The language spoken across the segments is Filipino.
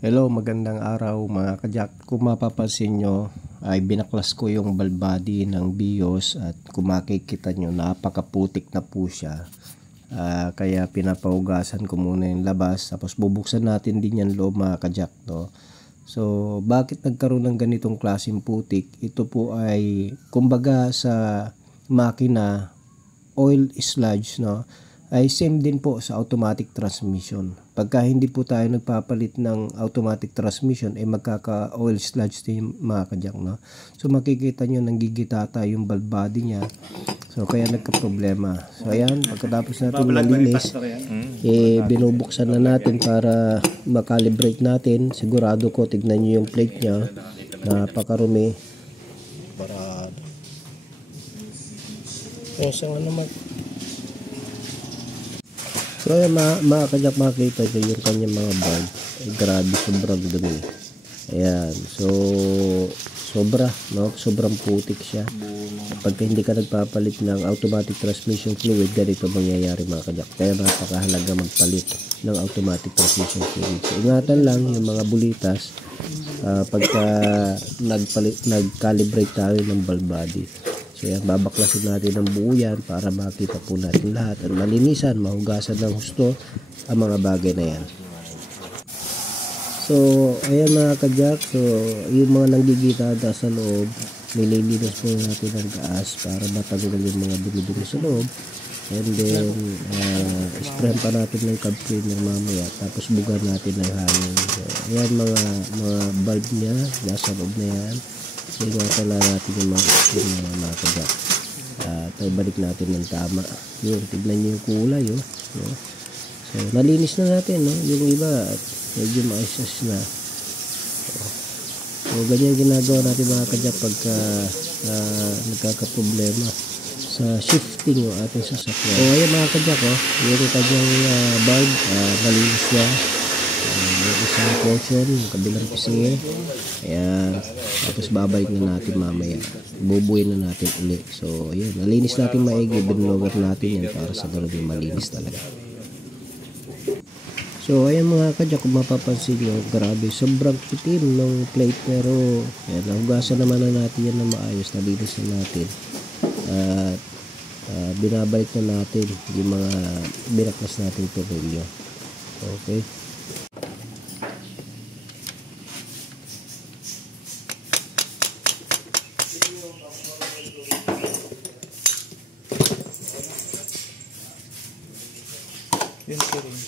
Hello, magandang araw mga kajak. Kung mapapansin nyo ay binaklas ko yung valve body ng BIOS at kung makikita nyo napakaputik na po siya. Kaya pinapaugasan ko muna yung labas tapos bubuksan natin din yan loob mga kajak, no? So bakit nagkaroon ng ganitong klaseng putik? Ito po ay kumbaga sa makina oil sludge, no, ay same din po sa automatic transmission. Pagka hindi po tayo nagpapalit ng automatic transmission ay magkaka oil sludge din mga kajak, no. So makikita nyo nanggigitata yung valve body nya, so kaya nagka-problema. So ayan, pagkatapos natin malinis, binubuksan na natin para makalibrate natin. Sigurado ko, tignan nyo yung plate nya, napakarumi. Parado. So naman. So ayan mga kajak, makita nyo yung kanyang mga valve. Ay, grabe, sobrang dumi. Ayan, so sobra, no? Sobrang putik siya. Pagka hindi ka nagpapalit ng automatic transmission fluid, ganito mangyayari mga kajak. Kaya napakahalaga magpalit ng automatic transmission fluid. So ingatan lang yung mga bulitas pagka nag-calibrate tayo ng valve body. So yan, babaklasin natin ng buo yan para makita po natin lahat at malinisan, mahugasan ng husto ang mga bagay na yan. So ayan mga kajak, so yung mga nanggigitata sa loob, nililinis po natin ang gaas para matanggal yung mga dumi-dumi sa loob. And then sprayan pa natin ng cab cleaner mamaya, tapos bugan natin ng hangin. So ayan mga valve nya, nasa loob na yan. So ingatan lang natin yung mga kajak. Tayo balik natin ng tama. Yun, tignan nyo yung kulay, oh. So nalinis na natin, no? Yung iba at medyo maayos na. So ganyan ginagawa natin mga kajak pagka nagkakaproblema sa shifting yung ating sasakyan. So ayan mga kajak, oh, yung kanyang valve, malinis na. Yung isang portion, yung kabilang pisngi. Ayan, tapos babalik na natin mamaya, bubuin na natin ulit. So ayan, nalinis natin maigi, binlower natin yan para sa ganun yung malinis talaga. So ayan mga kajak, kung mapapansin nyo, grabe, sobrang itim ng plate, pero ayan, nahugasan naman na natin yan na maayos, nalinis na natin at binabalik na natin yung mga binaklas natin tornilyo. Okay. Yun po rin.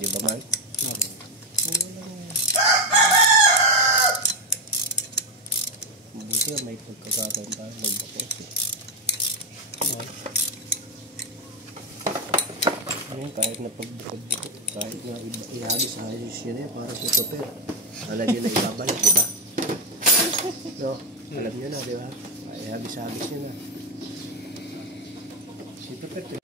Di ba, man? Mabuti may pagkakaroon tayo magbakos. Ayun, kahit na pagbukod-bukod, kahit na ihagis-hagis yun para sa super. Alam nyo na ibabalik, di ba? No, alam nyo na, di ba? Ihagis-hagis nyo na. Si super,